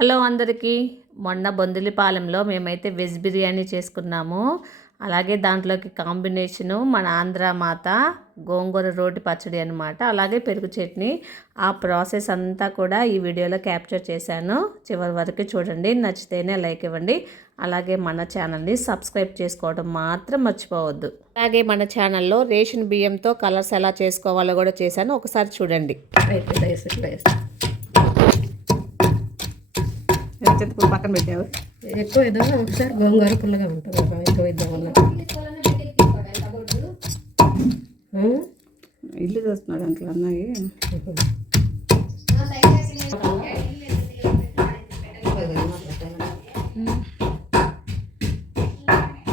Hello అందరికీ. మొన్న బొందిలిపాలెంలో మేమైతే వెజ్ బిర్యానీ చేసుకున్నాము. అలాగే దాంట్లోకి కాంబినేషను మన ఆంధ్ర మాత గోంగూర రోటి పచ్చడి అనమాట. అలాగే పెరుగు చట్నీ. ఆ ప్రాసెస్ అంతా కూడా ఈ వీడియోలో క్యాప్చర్ చేశాను. చివరి వరకు చూడండి. నచ్చితేనే లైక్ ఇవ్వండి. అలాగే మన ఛానల్ని సబ్స్క్రైబ్ చేసుకోవడం మాత్రం మర్చిపోవద్దు. అలాగే మన ఛానల్లో రేషన్ బియ్యంతో కలర్స్ ఎలా చేసుకోవాలో కూడా చేశాను. ఒకసారి చూడండి. చింతపండు పక్కన పెట్టావు. ఎక్కువ ఏదో ఒకసారి గోంగూర పుల్లగా ఉంటుంది. ఎక్కువ ఇద్దాం వల్ల ఇల్లు చూస్తున్నాడు అంట్లో అన్నాయి.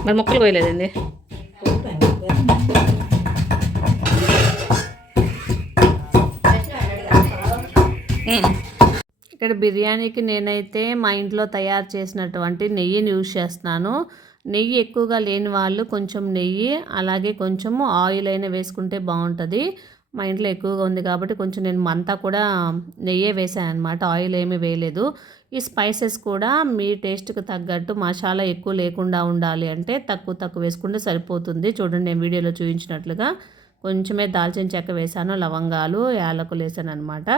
మరి మొక్కలు పోయలేదండి. ఇక్కడ బిర్యానీకి నేనైతే మా ఇంట్లో తయారు చేసినటువంటి నెయ్యిని యూజ్ చేస్తున్నాను. నెయ్యి ఎక్కువగా లేని వాళ్ళు కొంచెం నెయ్యి అలాగే కొంచెము ఆయిల్ అయినా వేసుకుంటే బాగుంటుంది. మా ఇంట్లో ఎక్కువగా ఉంది కాబట్టి కొంచెం నేను అంతా కూడా నెయ్యే వేసాను అనమాట. ఆయిల్ ఏమీ వేయలేదు. ఈ స్పైసెస్ కూడా మీ టేస్ట్కి తగ్గట్టు మసాలా ఎక్కువ లేకుండా ఉండాలి అంటే తక్కువ వేసుకుంటే సరిపోతుంది. చూడండి, నేను వీడియోలో చూపించినట్లుగా కొంచెమే దాల్చిన చెక్క వేసాను, లవంగాలు, యాలకులు వేసాను అనమాట.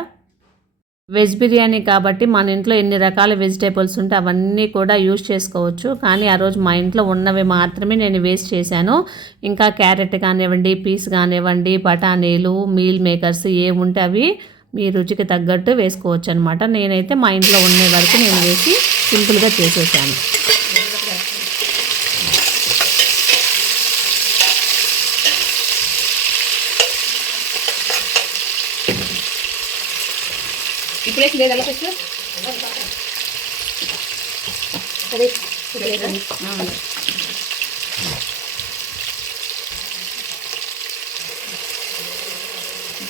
వెజ్ బిర్యానీ కాబట్టి మన ఇంట్లో ఎన్ని రకాల వెజిటేబుల్స్ ఉంటే అవన్నీ కూడా యూజ్ చేసుకోవచ్చు. కానీ ఆ రోజు మా ఇంట్లో ఉన్నవి మాత్రమే నేను వేస్ట్ చేశాను. ఇంకా క్యారెట్ కానివ్వండి, పీస్ కానివ్వండి, బఠానీలు, మీల్ మేకర్స్ ఏముంటే అవి మీ రుచికి తగ్గట్టు వేసుకోవచ్చు అనమాట. నేనైతే మా ఇంట్లో ఉన్న వరకు నేను వేసి సింపుల్గా చేసేసాను. ఇప్పుడు వేసి లేదా ఫస్ట్ అదే ఇప్పుడు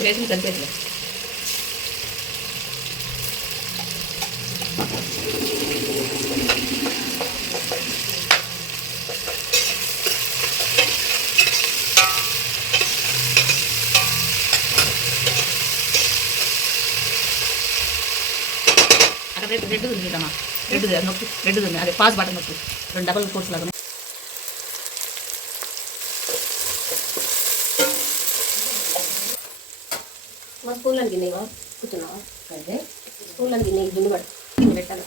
వేసి కలిపేది. రెడ్ ఉంది కదమ్మా, రెడ్ ఉంది, అదే పాస్ బటన్ నొక్కి 2 డబల్ కోర్స్ లాగా. మా స్కూల్లో గిన్నె కూర్చున్నావా? అయితే స్కూల్లో గిన్నె గిన్నె గిన్నె పెట్టాలి.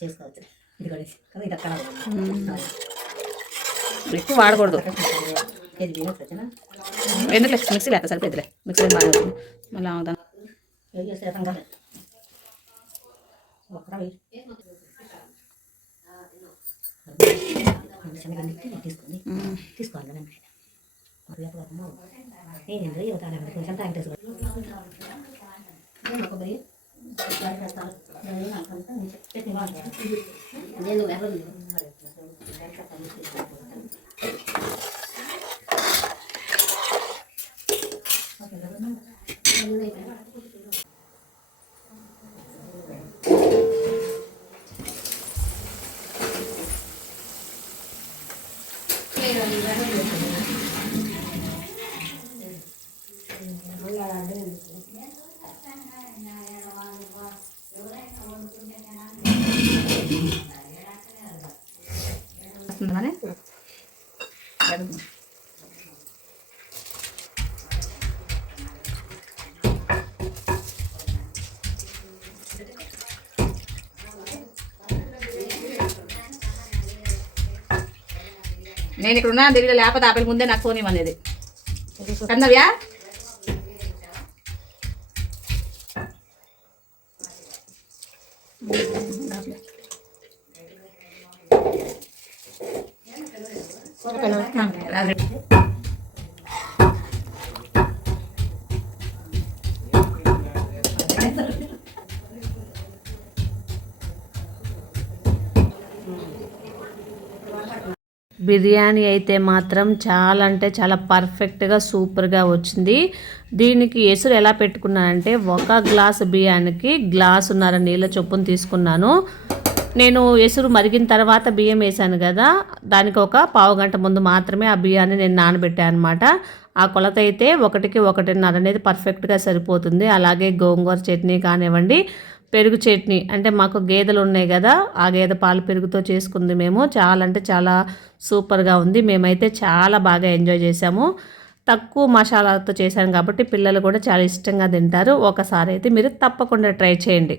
చేసుకోవచ్చు. ఎక్కువ వాడకూడదు. ఎందుకు మిక్సీ లేక సరిపోద్దిలే. మిక్సీ బాగా మళ్ళీ అవుతాను. తీసుకోవాలి కొంచెం టైం తీసుకోవాలి. నేను ఇక్కడ ఉన్నా తెలియదు, లేకపోతే ఆపల ముందే నాకు ఫోన్ ఇవ్వనేది కన్నవ్యా. బిర్యానీ అయితే మాత్రం చాలా అంటే చాలా పర్ఫెక్ట్గా సూపర్గా వచ్చింది. దీనికి ఎసురు ఎలా పెట్టుకున్నానంటే 1 గ్లాసు బియ్యానికి గ్లాసున్నర నీళ్ళ చొప్పున తీసుకున్నాను. నేను ఎసురు మరిగిన తర్వాత బియ్యం వేసాను కదా, దానికి ఒక పావు గంట ముందు మాత్రమే ఆ బియ్యాన్ని నేను నానబెట్టాను అనమాట. ఆ కొలత అయితే 1కి 1.5 అనేది పర్ఫెక్ట్గా సరిపోతుంది. అలాగే గోంగూర చట్నీ కానివ్వండి, పెరుగు చట్నీ అంటే మాకు గేదెలు ఉన్నాయి కదా, ఆ గేదె పాలు పెరుగుతో చేసుకుంది మేము. చాలా అంటే చాలా సూపర్గా ఉంది. మేమైతే చాలా బాగా ఎంజాయ్ చేసాము. తక్కువ మసాలాతో చేశాను కాబట్టి పిల్లలు కూడా చాలా ఇష్టంగా తింటారు. ఒకసారి అయితే మీరు తప్పకుండా ట్రై చేయండి.